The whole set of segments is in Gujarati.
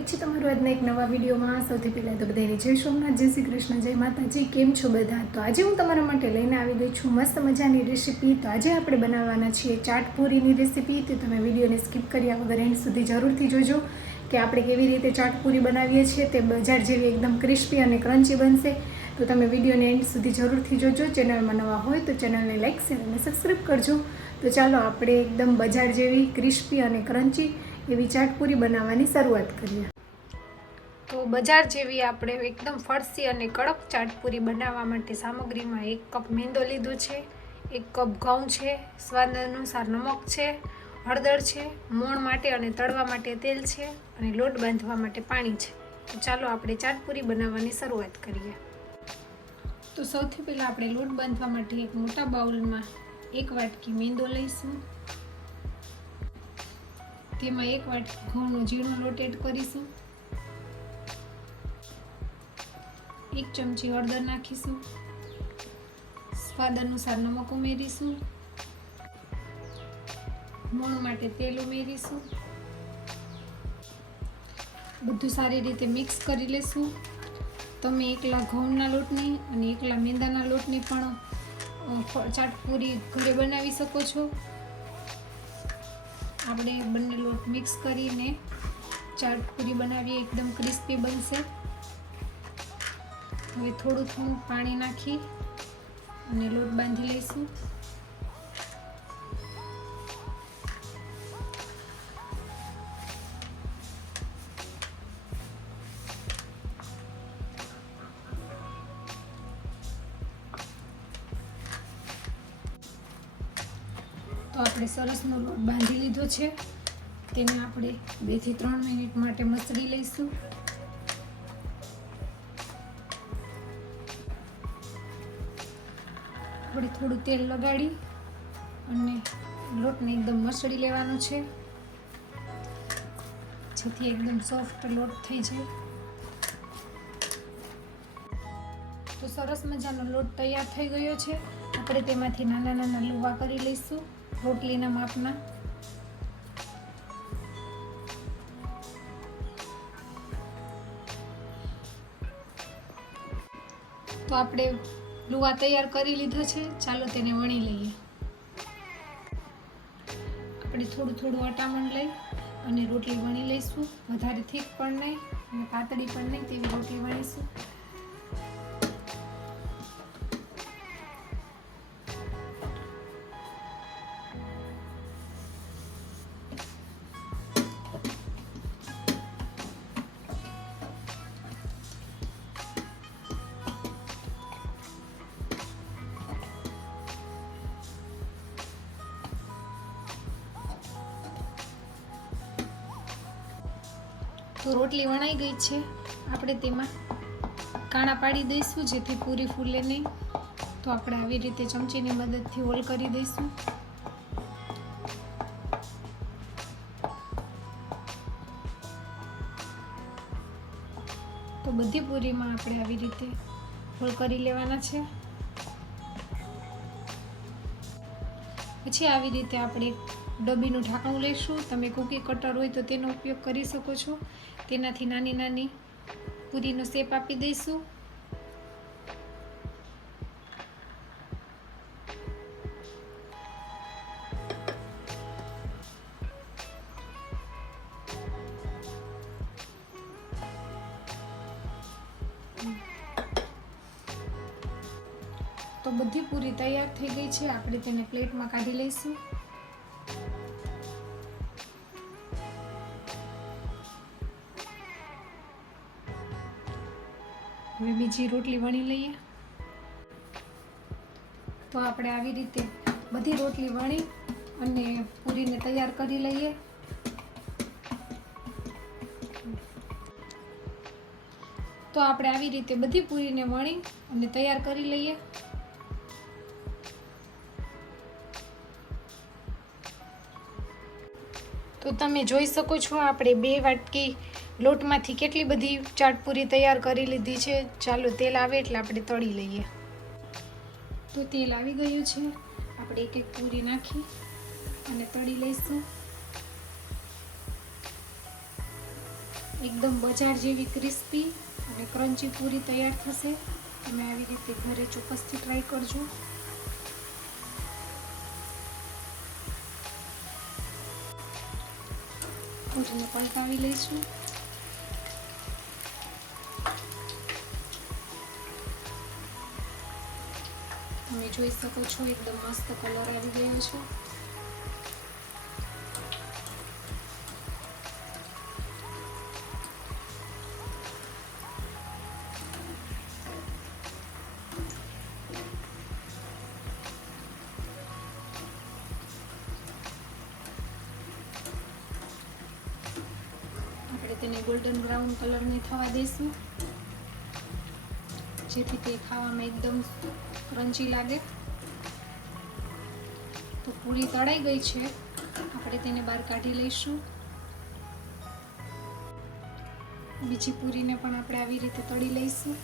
સ્વાગત છે તમારું આજના એક નવા વિડીયોમાં સૌથી પહેલાં તો બધાને જય સોમનાથ, જય શ્રી કૃષ્ણ, જય માતાજી. કેમ છો બધા? તો આજે હું તમારા માટે લઈને આવી ગઈ છું મસ્ત મજાની રેસીપી તો આજે આપણે બનાવવાના છીએ ચાટ પૂરીની રેસીપી તો તમે વિડીયોને સ્કીપ કર્યા વગર એન્ડ સુધી જરૂરથી જોજો કે આપણે કેવી રીતે ચાટ પૂરી બનાવીએ છીએ. તે બજાર જેવી એકદમ ક્રિસ્પી અને ક્રન્ચી બનશે. તો તમે વિડીયોને એન્ડ સુધી જરૂરથી જોજો. ચેનલમાં નવા હોય તો ચેનલને લાઇક શેર અને સબસ્ક્રાઈબ કરજો. તો ચાલો આપણે એકદમ બજાર જેવી ક્રિસ્પી અને ક્રન્ચી એવી ચાટપુરી બનાવવાની શરૂઆત કરીએ. તો બજાર જેવી આપણે એકદમ ફરસી અને કડક ચાટપુરી બનાવવા માટે સામગ્રીમાં એક કપ મેંદો લીધો છે, એક કપ ઘઉં છે, સ્વાદ અનુસાર નમક છે, હળદર છે, મોણ માટે અને તળવા માટે તેલ છે અને લોટ બાંધવા માટે પાણી છે. તો ચાલો આપણે ચાટપુરી બનાવવાની શરૂઆત કરીએ. તો સૌથી પહેલાં આપણે લોટ બાંધવા માટે એક મોટા બાઉલમાં એક વાટકી મેંદો લઈશું. તેમાં એક વાટકી ઘઉંનો ઝીણો લોટ એડ કરીશું. એક ચમચી હળદર નાખીશું. સ્વાદ અનુસાર નમક ઉમેરીશું. મોણ માટે તેલ ઉમેરીશું. બધું સારી રીતે મિક્સ કરી લેશું. તમે એકલા ઘઉંના લોટને અને એકલા મેંદાના લોટને પણ ચાટપૂરી ઘરે બનાવી શકો છો. આપણે બંને લોટ મિક્સ કરીને ચાટપૂરી બનાવીએ, એકદમ ક્રિસ્પી બનશે. હવે થોડું થોડું પાણી નાખી અને લોટ બાંધી લઈશું. તો આપણે સરસનો લોટ બાંધી લીધો છે. તેને આપણે બેથી ત્રણ મિનિટ માટે મસળી લઈશું. આપણે થોડું તેલ લગાડી અને લોટને એકદમ મસળી લેવાનો છે. જેથી એકદમ સોફ્ટ લોટ થઈ જાય. તો સરસ મજાનો લોટ તૈયાર થઈ ગયો છે. આપણે તેમાંથી નાના નાના લુવા કરી લઈશું રોટલીના માપના. તો આપણે લુવા તૈયાર કરી લીધો છે. ચાલો તેને વણી લઈએ. આપણે થોડું થોડું અટામણ લઈ અને રોટલી વણી લઈશું. વધારે થીક પણ નહીં અને પાતળી પણ નહીં તેવી રોટલી વણીશું. તો રોટલી વણાઈ ગઈ છે. આપણે તેમાં કાણા પાડી દઈશું, જેથી પૂરી ફૂલે નહીં. તો આપણે આવી રીતે ચમચીની મદદથી હોલ કરી દઈશું. તો બધી પૂરીમાં આપણે આવી રીતે હોલ કરી લેવાના છે. પછી આવી રીતે આપણે ડબ્બીનું ઢાંકણું લઈશું. તમે કૂકી કટર હોય તો તેનો ઉપયોગ કરી શકો છો. તેનાથી નાની નાની. પૂરીનો શેપ આપી દઈશું. તો બધી પૂરી તૈયાર થઈ ગઈ છે. આપણે તેને પ્લેટમાં કાઢી લઈશું. બીજી રોટલી વણી લઈએ. તો આપણે આવી રીતે બધી રોટલી વણી અને પૂરીને તૈયાર કરી લઈએ. તો આપણે આવી રીતે બધી પૂરીને વણી અને તૈયાર કરી લઈએ. તો તમે જોઈ શકો છો, આપણે બે વાટકી લોટમાંથી કેટલી બધી ચાટપુરી તૈયાર કરી લીધી છે? ચાલો, તેલ આવે એટલે આપણે તળી લઈએ. તો તેલ આવી ગયું છે. આપણે એક એક પૂરી નાખી અને તળી લઈશું. એકદમ બજાર જેવી ક્રિસ્પી અને ક્રન્ચી પૂરી તૈયાર થશે. તમે આવી રીતે ઘરે ચોક્કસથી ટ્રાય કરજો. પૂરીને પલટાવી લઈશું. તમે જોઈ શકો છો, એકદમ મસ્ત કલર આવી ગયો છે. આપણે તેને ગોલ્ડન બ્રાઉન કલરની થવા દઈશું જેથી તે ખાવામાં એકદમ ક્રન્ચી લાગે. તો પૂરી તળાઈ ગઈ છે. આપણે તેને બહાર કાઢી લઈશું. બીજી પૂરીને પણ આપણે આવી રીતે તળી લઈશું.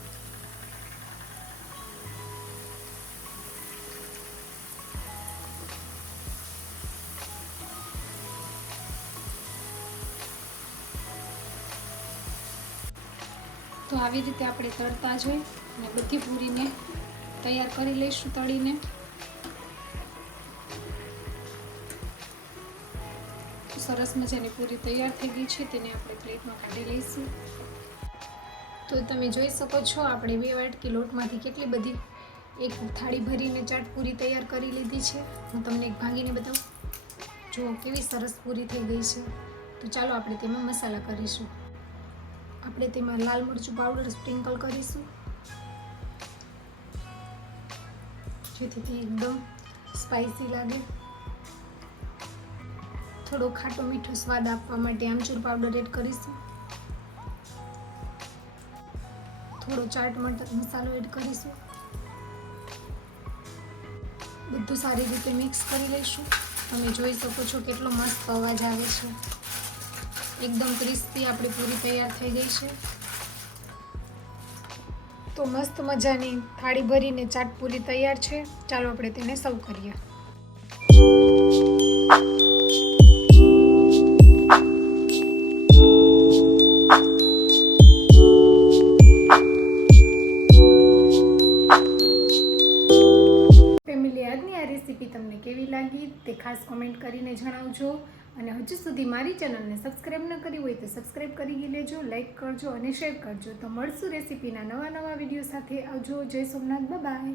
તો આવી રીતે આપણે તળતા જઈ અને બધી પૂરીને તૈયાર કરી લઈશું તળીને. સરસ મજાની પૂરી તૈયાર થઈ ગઈ છે, તેને આપણે પ્લેટમાં કાઢી લઈશું. તો તમે જોઈ શકો છો, આપણે બે વાટકી લોટમાંથી કેટલી બધી એક થાળી ભરીને ચાટ પૂરી તૈયાર કરી લીધી છે. હું તમને એક ભાંગીને બતાવું. જુઓ કેવી સરસ પૂરી થઈ ગઈ છે. તો ચાલો આપણે તેમાં મસાલા કરીશું. આપણે તેમાં લાલ મરચું પાવડર સ્પ્રિંકલ કરીશું. જેથી એકદમ સ્પાઇસી લાગે. થોડો ખાટો મીઠો સ્વાદ આપવા માટે આમચૂર પાવડર એડ કરીશું. થોડો ચાટ મટર મસાલો એડ કરીશું. બધું સારી રીતે મિક્સ કરી લઈશું. તમે જોઈ શકો છો કેટલો મસ્ત અવાજ આવે છે. એકદમ ક્રિસ્પી આપણી પૂરી તૈયાર થઈ ગઈ છે. તો મસ્ત મજાની થાળી ભરીને ચાટપૂરી તૈયાર છે. ચાલો આપણે તેને સર્વ કરીએ. ફેમિલી, આજની આ રેસીપી તમને કેવી લાગી તે ખાસ કોમેન્ટ કરીને જણાવજો. અને હજુ સુધી મારી ચેનલને સબસ્ક્રાઈબ ન કરી હોય તો સબસ્ક્રાઈબ કરી લેજો લાઈક કરજો અને શેર કરજો. તો મળશું રેસીપીના નવા નવા વીડિયો સાથે. આવજો, જય સોમનાથ બાય